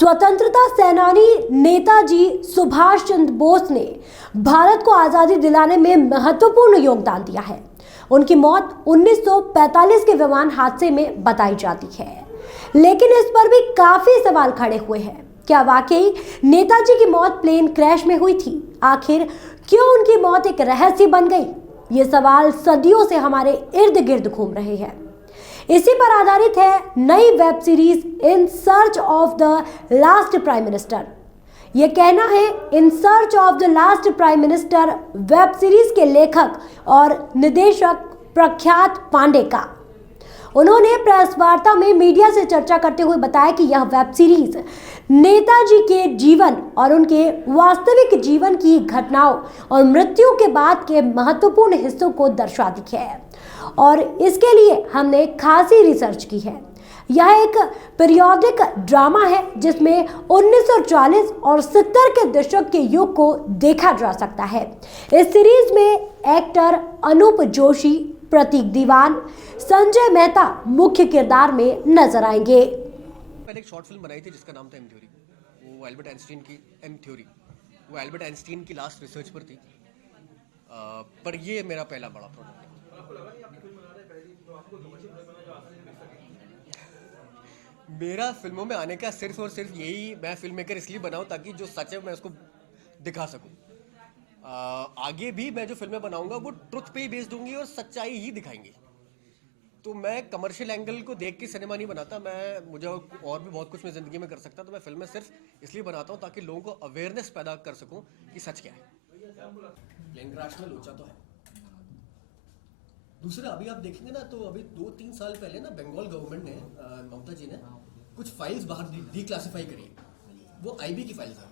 स्वतंत्रता सेनानी नेताजी सुभाष चंद्र बोस ने भारत को आजादी दिलाने में महत्वपूर्ण योगदान दिया है। उनकी मौत 1945 के विमान हादसे में बताई जाती है, लेकिन इस पर भी काफी सवाल खड़े हुए हैं। क्या वाकई नेताजी की मौत प्लेन क्रैश में हुई थी? आखिर क्यों उनकी मौत एक रहस्य बन गई? ये सवाल सदियों से हमारे इर्द गिर्द घूम रहे हैं। इसी पर आधारित है नई web series in search of the last prime minister. यह कहना है in search of the last prime minister web series के लेखक और निर्देशक प्रख्यात पांडे का। उन्होंने प्रेस वार्ता में मीडिया से चर्चा करते हुए बताया कि यह वेब सीरीज नेताजी के जीवन और उनके वास्तविक जीवन की घटनाओं और मृत्यु के बाद के महत्वपूर्ण हिस्सों को दर्शाती है और इसके लिए हमने खासी रिसर्च की है। यह एक पीरियोडिक ड्रामा है जिसमें 1940 और 70 के दशक के युग को देखा जा सकता है। इस सीरीज में एक्टर अनूप जोशी, प्रतीक दीवान, संजय मेहता मुख्य किरदार में नजर आएंगे। मैंने एक शॉर्ट फिल्म बनाई थी जिसका नाम था एम थ्योरी। वो एल्बर्ट आइंस्टीन की एम थ्योरी, वो एल्बर्ट आइंस्टीन की लास्ट रिसर्च पर थी। पर ये मेरा पहला बड़ा प्रोजेक्ट है। मेरा फिल्मों में आने का सिर्फ और सिर्फ यही, मैं फिल्म मेकर इसलिए बनाऊं ताकि जो सच है मैं उसको दिखा सकूं। आगे भी मैं जो फिल्में बनाऊंगा वो ट्रुथ पे ही बेस्ड होंगी और सच्चाई ही दिखाएंगी। तो मैं कमर्शियल एंगल को देख के सिनेमा नहीं बनाता। मुझे और भी बहुत कुछ मैं ज़िंदगी में कर सकता, तो मैं फिल्में सिर्फ इसलिए बनाता हूँ ताकि लोगों को अवेयरनेस पैदा कर सकूँ कि सच क्या है। प्लेन क्रैश में लोचा तो है। दूसरा, अभी आप देखेंगे ना तो अभी 2-3 साल पहले ना बंगाल गवर्नमेंट ने, ममता जी ने कुछ फाइल्स बाहर डिक्लासिफाई करी। वो आईबी की फाइल्स है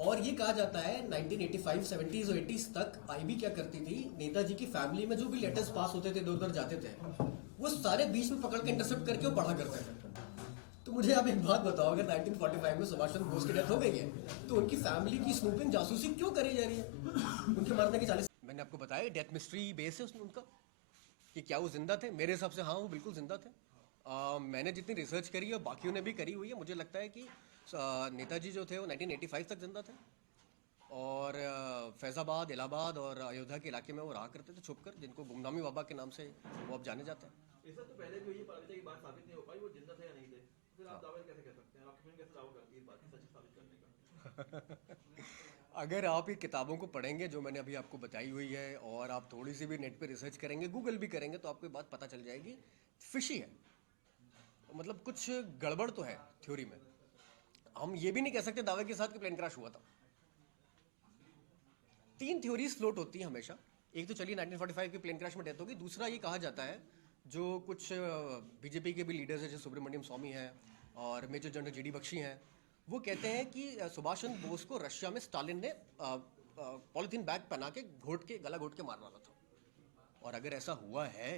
और ये कहा जाता है 1985, 70s और 80s तक आईबी क्या करती थी, नेताजी की फैमिली में जो भी लेटर्स पास होते थे, इधर उधर जाते थे, वो सारे बीच में पकड़ के इंटरसेप्ट करके वो पढ़ा करते थे। तो मुझे आप एक बात बताओ, अगर 1945 में सुभाष चंद्र बोस की डेथ हो गई है तो उनकी फैमिली की स्नूपिंग, जासूसी क्यों करी जा रही है? उनके मरने के 40, मैंने आपको बताया डेथ मिस्ट्री बेस है उसमें उनका, कि क्या वो जिंदा थे। मेरे हिसाब से हाँ, वो बिल्कुल जिंदा थे। मैंने जितनी रिसर्च करी और बाकियों ने भी करी हुई है, मुझे लगता है कि नेताजी जो थे वो 1985 तक जिंदा थे और फैज़ाबाद, इलाहाबाद और अयोध्या के इलाके में वो रहा करते थे छुपकर, जिनको गुमनामी बाबा के नाम से वो अब जाने जाते हैं। इससे तो पहले कोई ये बात साबित नहीं हो पाई वो जिंदा थे या नहीं थे, फिर आप दावा कैसे कर सकते हैं? आपकी फिल्म कैसे दावा करती है इस बात की सच साबित करने का? अगर आप ये किताबों को पढ़ेंगे जो मैंने अभी आपको बताई हुई है और आप थोड़ी सी भी नेट पे रिसर्च करेंगे, गूगल भी करेंगे, तो आपको ये बात पता चल जाएगी, फिशी है। मतलब कुछ गड़बड़ तो है थ्योरी में। हम ये भी नहीं कह सकते दावे के साथ कि प्लेन क्रैश हुआ था। 3 थ्योरीज फ्लोट होती हैं हमेशा। एक तो चलिए 1945 की प्लेन क्रैश में डेथ होगी। दूसरा ये कहा जाता है, जो कुछ बीजेपी के भी लीडर्स हैं, जैसे सुब्रमण्यम स्वामी हैं और मेजर जनरल जीडी बख्शी हैं, वो कहते हैं कि सुभाष चंद्र बोस को रशिया में स्टालिन ने पॉलिथीन बैग पहना के गला घोट के मार डाला था। और अगर ऐसा हुआ है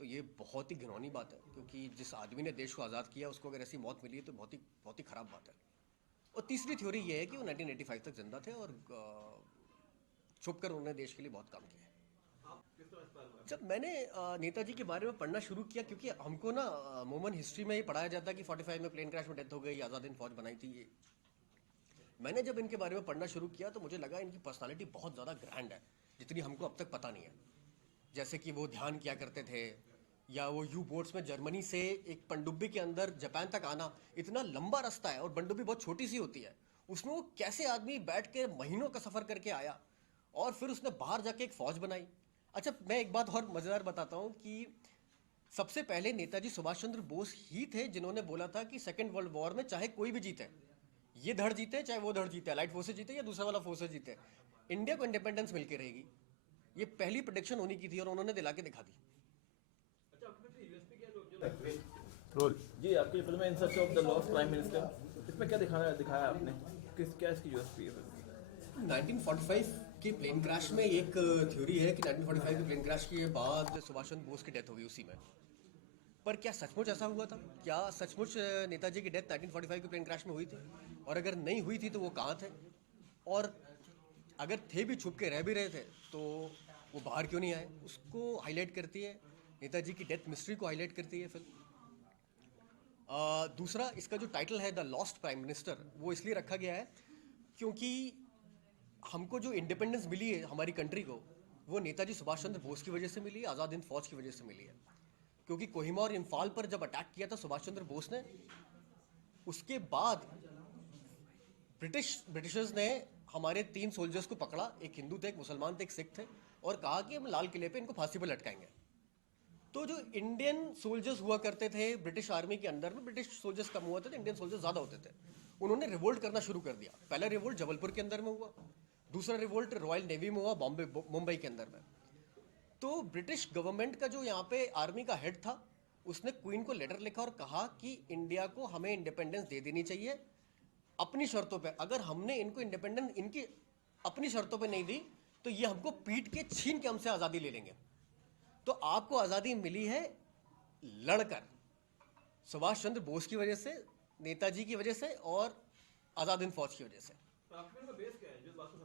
तो ये बहुत ही घिनौनी बात है, क्योंकि जिस आदमी ने देश को आज़ाद किया उसको अगर ऐसी मौत मिली है तो बहुत ही ख़राब बात है। और तीसरी थ्योरी ये है कि वो 1985 तक जिंदा थे और छुपकर उन्होंने देश के लिए बहुत काम किया। जब मैंने नेताजी के बारे में पढ़ना शुरू किया, क्योंकि हमको ना अमूमन हिस्ट्री में ये पढ़ाया जाता है कि 45 में प्लेन क्रैश में डेथ हो गई, आज़ाद हिंद फौज बनाई थी। मैंने जब इनके बारे में पढ़ना शुरू किया तो मुझे लगा इनकी पर्सनालिटी बहुत ज़्यादा ग्रैंड है, जितनी हमको अब तक पता नहीं है। जैसे कि वो ध्यान किया करते थे, या वो यू बोट्स में जर्मनी से एक पनडुब्बी के अंदर जापान तक आना, इतना लंबा रास्ता है और पनडुब्बी बहुत छोटी सी होती है, उसमें वो कैसे आदमी बैठ के महीनों का सफ़र करके आया और फिर उसने बाहर जाके एक फौज बनाई। अच्छा, मैं एक बात और मज़ेदार बताता हूँ कि सबसे पहले नेताजी सुभाष चंद्र बोस ही थे जिन्होंने बोला था कि सेकेंड वर्ल्ड वॉर में चाहे कोई भी जीते, ये धड़ जीते चाहे वो धड़ जीते, लाइट फोर्सेज जीते या दूसरा वाला फोर्सेज जीते, इंडिया को इंडिपेंडेंस मिलकर रहेगी। ये पहली प्रेडिक्शन होनी की थी और उन्होंने दिला के दिखा दी। रोल जी, आपकी फिल्म है in search of the lost prime minister, इसमें क्या दिखाया आपने, क्या इसकी यूएसपी है? 1945 के प्लेन क्रैश में एक थ्योरी है कि 1945 के प्लेन क्रैश के बाद सुभाष चंद्र बोस की डेथ हो गई उसी में। पर क्या सचमुच ऐसा हुआ था? क्या सचमुच नेताजी की डेथ 1945 के प्लेन क्रैश में हुई थी? और अगर नहीं हुई थी तो वो कहाँ थे? और अगर थे भी, छुप के रह भी रहे थे, तो वो बाहर क्यों नहीं आए? उसको हाईलाइट करती है, नेताजी की डेथ मिस्ट्री को हाईलाइट करती है फिल्म। दूसरा इसका जो टाइटल है द लॉस्ट प्राइम मिनिस्टर, वो इसलिए रखा गया है क्योंकि हमको जो इंडिपेंडेंस मिली है हमारी कंट्री को, वो नेताजी सुभाष चंद्र बोस की वजह से मिली है, आज़ाद हिंद फौज की वजह से मिली है। क्योंकि कोहिमा और इम्फाल पर जब अटैक किया था सुभाष चंद्र बोस ने, उसके बाद ब्रिटिशर्स ने हमारे 3 सोल्जर्स को पकड़ा, एक हिंदू थे, एक मुसलमान थे, एक सिख थे, और कहा कि हम लाल किले पे इनको फांसी पर लटकाएंगे। तो जो इंडियन सोल्जर्स हुआ करते थे ब्रिटिश आर्मी के अंदर में, ब्रिटिश सोल्जर्स कम हुआ थे, इंडियन सोल्जर्स ज़्यादा होते थे। उन्होंने रिवोल्ट करना शुरू कर दिया। पहला रिवोल्ट जबलपुर के अंदर में हुआ, दूसरा रिवोल्ट रॉयल नेवी में हुआ, मुंबई के अंदर में। तो ब्रिटिश गवर्नमेंट का जो यहाँ पे आर्मी का हेड था, उसने क्वीन को लेटर लिखा और कहा कि इंडिया को हमें इंडिपेंडेंस दे देनी चाहिए अपनी शर्तों पे। अगर हमने इनको इंडिपेंडेंस इनकी अपनी शर्तों पे नहीं दी तो ये हमको पीट के छीन के हमसे आज़ादी ले लेंगे। तो आपको आज़ादी मिली है लड़कर, सुभाष चंद्र बोस की वजह से, नेताजी की वजह से और आज़ाद हिंद फौज की वजह से। तो आखिर में बेस क्या है जो इस बात को